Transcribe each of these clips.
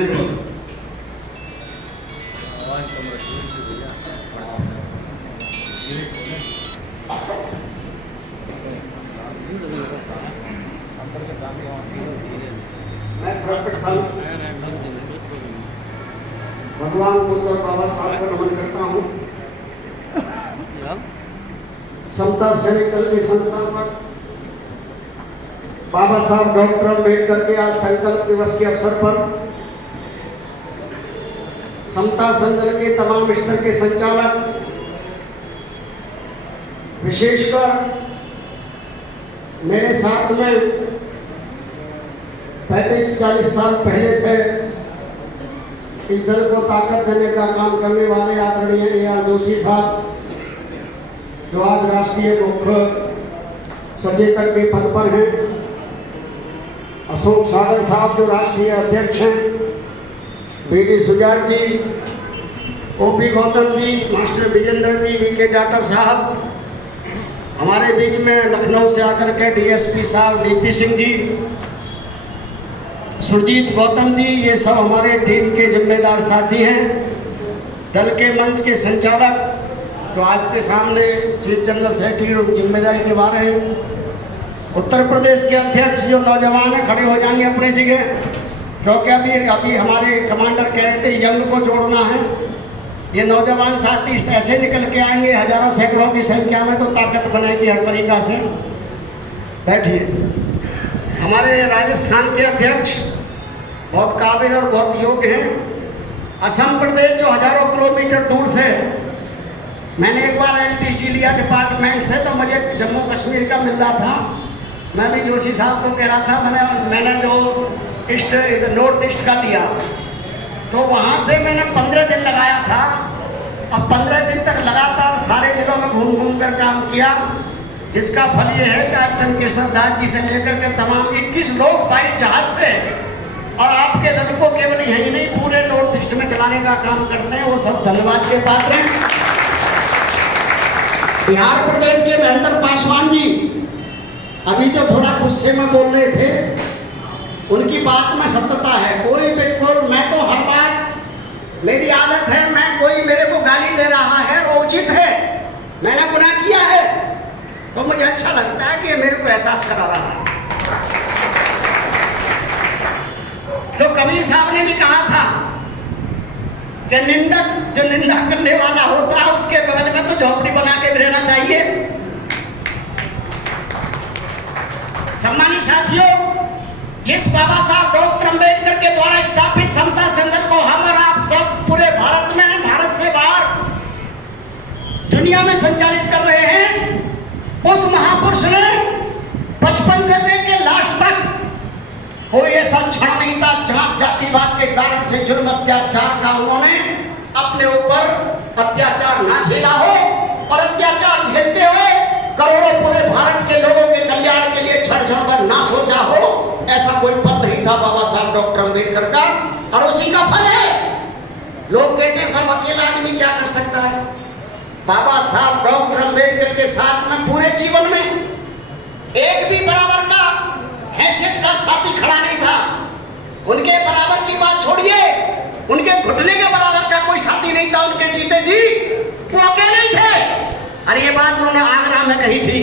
मैं सर्वप्रथम भगवान बुद्ध और बाबा साहब को नमन करता हूँ। समता सैनिक दल के संस्थापक बाबा साहब डॉक्टर अम्बेडकर के आज संकल्प दिवस के अवसर पर समता संदल के तमाम स्तर के संचालक, विशेषकर मेरे साथ में 35-40 साल पहले से इस दल को ताकत देने का काम करने वाले आदरणीय AR जोशी साहब, जो आज राष्ट्रीय मुख्य सचेतक के पद पर हैं, अशोक सागर साहब जो राष्ट्रीय अध्यक्ष हैं, BD सुजात जी, OP गौतम जी, मास्टर विजेंद्र जी, VK जाटव साहब, हमारे बीच में लखनऊ से आकर के DSP साहब DP सिंह जी, सुरजीत गौतम जी, ये सब हमारे टीम के जिम्मेदार साथी हैं। दल के मंच के संचालक जो आपके सामने चीफ जनरल सेक्रेटरी जिम्मेदारी निभा रहे हैं, उत्तर प्रदेश के अध्यक्ष जो नौजवान हैं खड़े हो जाएंगे अपनी जगह, क्योंकि अभी हमारे कमांडर कह रहे थे यंग को जोड़ना है। ये नौजवान साथी ऐसे निकल के आएंगे हजारों सैकड़ों की संख्या में, तो ताकत बनेगी हर तरीका से। बैठिए। हमारे राजस्थान के अध्यक्ष बहुत काबिल और बहुत योग्य हैं। असम प्रदेश जो हजारों किलोमीटर दूर से, मैंने एक बार NTC लिया डिपार्टमेंट से, तो मुझे जम्मू कश्मीर का मिल रहा था। मैं भी जोशी साहब को कह रहा था, मैंने जो नॉर्थ ईस्ट का लिया, तो वहाँ से मैंने 15 दिन लगाया था। अब 15 दिन तक लगातार सारे जिलों में घूम घूम कर काम किया, जिसका फल ये है कि आज टंकेश्वर दास जी से लेकर के तमाम 21 लोग बाई जहाज से, और आपके दल को केवल यही नहीं पूरे नॉर्थ ईस्ट में चलाने का काम करते हैं, वो सब धन्यवाद के पात्र हैं। बिहार प्रदेश के महेंद्र पासवान जी अभी जो थोड़ा गुस्से में बोल रहे थे, उनकी बात में सत्यता है। कोई बिल्कुल, मैं तो हर बार मेरी आदत है, कोई मेरे को गाली दे रहा है वो उचित है, मैंने गुनाह किया है तो मुझे अच्छा लगता है कि ये मेरे को एहसास करा रहा है। तो कबीर साहब ने भी कहा था कि निंदक जो निंदा करने वाला होता है उसके बगल में तो झोपड़ी बना के रहना चाहिए। सम्मानित साथियों, जिस बाबा साहब डॉक्टर अम्बेडकर के द्वारा स्थापित समता संदल को हम और आप सब पूरे भारत में, भारत से बाहर दुनिया में संचालित कर रहे हैं, उस महापुरुष ने बचपन से लेकर लास्ट तक कोई ऐसा क्षण नहीं था जहां जातिवाद के कारण से जुर्म अत्याचार का उन्होंने अपने ऊपर अत्याचार ना झेला हो, और अत्याचार झेलते हुए करोड़ों पूरे भारत के लोगों के कल्याण के लिए क्षण क्षण पर ना सोचा हो, ऐसा कोई पल नहीं था बाबा साहब डॉक्टर अम्बेडकर का, और उसी का फल है। लोग कहते हैं सब अकेला आदमी क्या कर सकता है। बाबा साहब डॉक्टर अम्बेडकर के साथ में पूरे जीवन में एक भी बराबर का हैसियत का साथी खड़ा नहीं था। उनके बराबर की बात छोड़िए, उनके घुटने के बराबर का कोई साथी नहीं था। उनके जीते जी वो अकेले ही थे। अरे ये बात उन्होंने आगरा में कही थी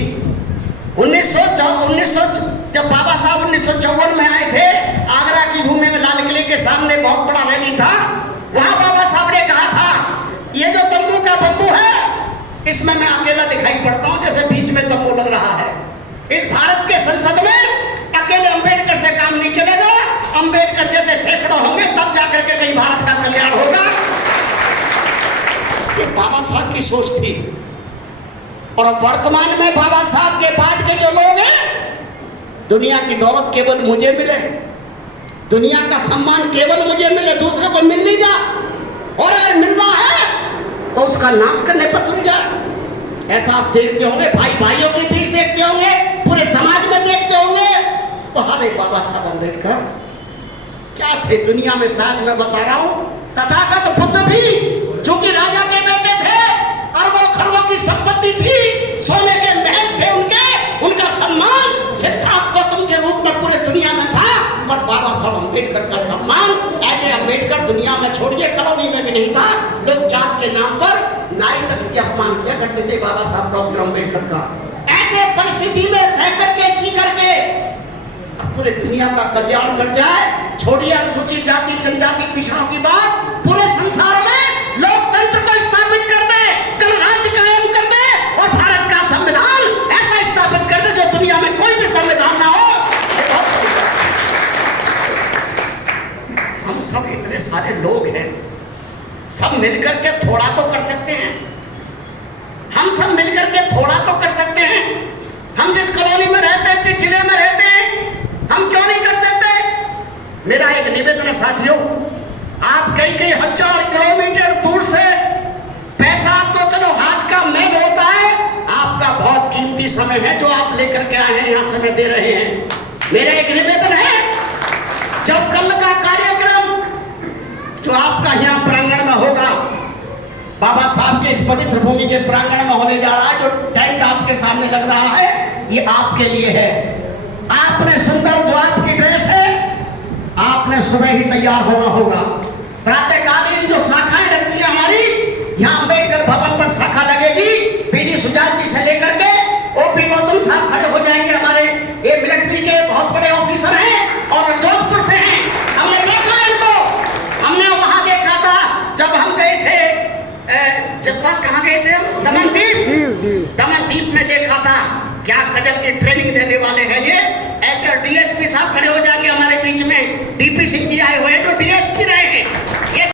1900 जब बाबा साहब 1954 में आए थे, आगरा की भूमि में लाल किले के सामने बहुत बड़ा रैली था। वहां बाबा साहब ने कहा था ये जो तंबू का बंबू है, इसमें मैं अकेला दिखाई पड़ता हूं, जैसे बीच में तंबू लग रहा है। इस भारत के संसद में अकेले अम्बेडकर से काम नहीं चलेगा, अम्बेडकर जैसे सैकड़ों होंगे तब जाकर के कहीं भारत का कल्याण होगा। ये बाबा साहब की सोच थी। और वर्तमान में बाबा साहब के बाद के जो लोग हैं, दुनिया की दौलत केवल मुझे मिले, दुनिया का सम्मान केवल मुझे मिले, दूसरे को मिल नहीं जा, और अगर मिल रहा है तो उसका नाश करने पर तुम जा। ऐसा आप देखते होंगे, भाई भाइयों के बीच देखते होंगे, पूरे समाज में देखते होंगे। तो हरे बाबा साहब अम्बेडकर क्या थे दुनिया में, शायद मैं बता रहा हूं, तथागत बुद्ध भी जो कि राजा के बेटे थे, अरबों खरबों की संपत्ति थी, सोने के महल थे उनका सम्मान सिद्धार्थ गौतम के रूप में पूरे दुनिया में था, पर बाबा साहब अम्बेडकर का सम्मान ऐसे अम्बेडकर दुनिया में छोड़िए कॉलोनी में भी नहीं था, लोग जात के नाम पर नाई तक के अपमान किया करते थे बाबा साहब डॉक्टर अम्बेडकर का। ऐसे परिस्थिति में रह करके जी करके पूरे दुनिया का कल्याण कर जाए, छोड़िए अनुसूचित जाति जनजाति पिछड़ों की बात, पूरे संसार में लोकतंत्र को स्थापित कर दे, गणराज्य कायम कर दे और भारत का संविधान ऐसा स्थापित कर दे जो दुनिया में कोई भी संविधान ना हो। हम सब इतने सारे लोग हैं, सब मिलकर के थोड़ा तो कर सकते हैं, हम सब मिलकर के थोड़ा तो कर सकते हैं। हम जिस कॉलोनी में रहते हैं, जिस जिले में रहते हैं, हम क्यों नहीं कर सकते? मेरा एक निवेदन है साथियों, आप कई हजार किलोमीटर दूर से, पैसा तो चलो हाथ का मेल होता है, आपका बहुत कीमती समय है जो आप लेकर के आए हैं, यहाँ समय दे रहे हैं। मेरा एक निवेदन है, जब कल का कार्यक्रम जो आपका यहाँ प्रांगण में होगा, बाबा साहब के इस पवित्र भूमि के प्रांगण में होने जा रहा है, जो टेंट आपके सामने लग रहा है, ये आपके लिए है। आपने सुंदर जो आपकी ड्रेस है, आपने सुबह ही तैयार होना होगा। प्रातःकालीन जो शाखाएं लगती है हमारी, यहाँ अम्बेडकर भवन पर शाखा लगेगी, पीडी सुजात जी से लेकर के ओपी गौतम साहब खड़े हो जाएंगे, हमारे ये मिलिट्री के बहुत बड़े ऑफिसर हैं और जोधपुर से हैं। हमने देखा इनको, हमने वहां देखा था जब हम गए थे, कहाँ गए थे हम, दमनदीप में देखा था। क्या गजब की ट्रेनिंग देने वाले हैं ये। ऐसे डीएसपी साहब खड़े हो जाएंगे हमारे बीच में, डीपी सिंह जी आए